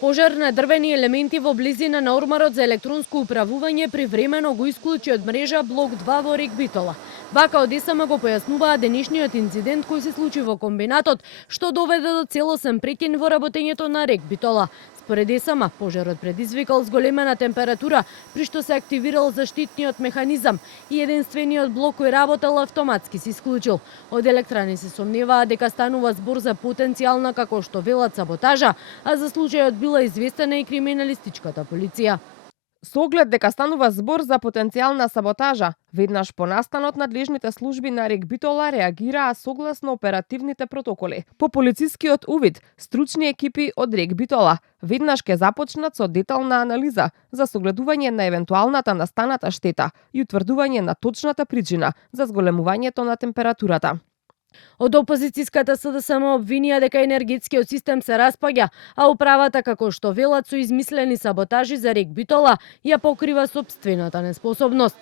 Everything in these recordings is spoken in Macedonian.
Пожар на дрвени елементи во близина на ормарот за електронско управување привремено го исклучи од мрежа блок 2 во Рек Битола. Вака од ДСМ го појаснуваа денешниот инцидент кој се случи во комбинатот, што доведе до целосен прекин во работењето на Рек Битола. Според ДСМ, пожарот предизвикал зголемена температура, при што се активирал заштитниот механизам и единствениот блок кој работел автоматски се исклучил. Од електрани се сомневаа дека станува збор за потенцијална, како што велат, саботажа, а за случајот била известена и криминалистичката полиција. Со оглед дека станува збор за потенцијална саботажа, веднаш по настанот надлежните служби на Рек Битола реагираа согласно оперативните протоколи. По полицискиот увид, стручни екипи од Рек Битола веднаш ќе започнат со детална анализа за согледување на евентуалната настаната штета и утврдување на точната причина за зголемувањето на температурата. Од опозицијската СДСМ обвинија дека енергетскиот систем се распаѓа, а управата, како што велат, со измислени саботажи за Рек Битола, ја покрива сопствената неспособност.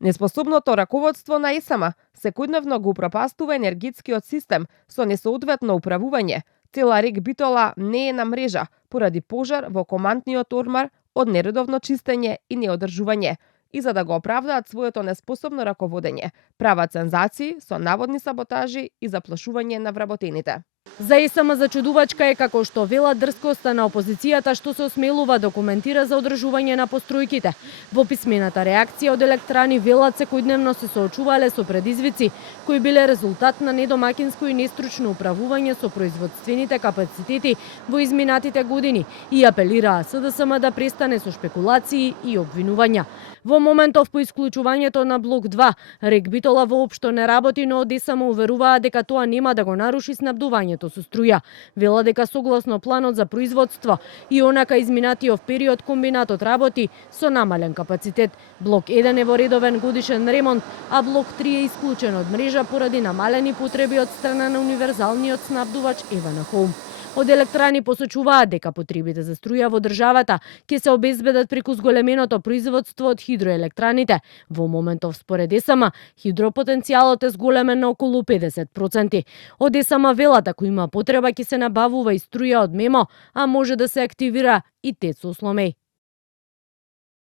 Неспособното раководство на ЕСМ секојдневно го упропастува енергетскиот систем со несоодветно управување. Цела Рек Битола не е на мрежа поради пожар во командниот ормар од нередовно чистење и неодржување. И за да го оправдаат своето неспособно раководење, прават сензации со наводни саботажи и заплашување на вработените. За ЕСМ зачудувачка е, како што велат, дрскоста на опозицијата што се осмелува документира за одржување на постројките. Во писмената реакција од електрани велат секојдневно се соочувале со предизвици кои биле резултат на недомакинско и нестручно управување со производствените капацитети во изминатите години и апелираа СДСМ да престане со шпекулации и обвинувања. Во моментов по исклучувањето на блок 2, Рек Битола воопшто не работи, но ДСМ уверуваа дека тоа нема да го наруши снабдувањето со струја. Вела дека согласно планот за производство и онака изминатиот период комбинатот работи со намален капацитет. Блок 1 е во редовен годишен ремонт, а блок 3 е исклучен од мрежа поради намалени потреби од страна на универзалниот снабдувач Евана Хоум. Од електрани посочуваат дека потребите за струја во државата ќе се обезбедат преку зголеменото производство од хидроелектраните. Во моментов според ДСМ, хидропотенцијалот е зголемен на околу 50%. Од ДСМ велат ако има потреба ќе се набавува и струја од МЕМО, а може да се активира и ТЕЦ со Сломеј.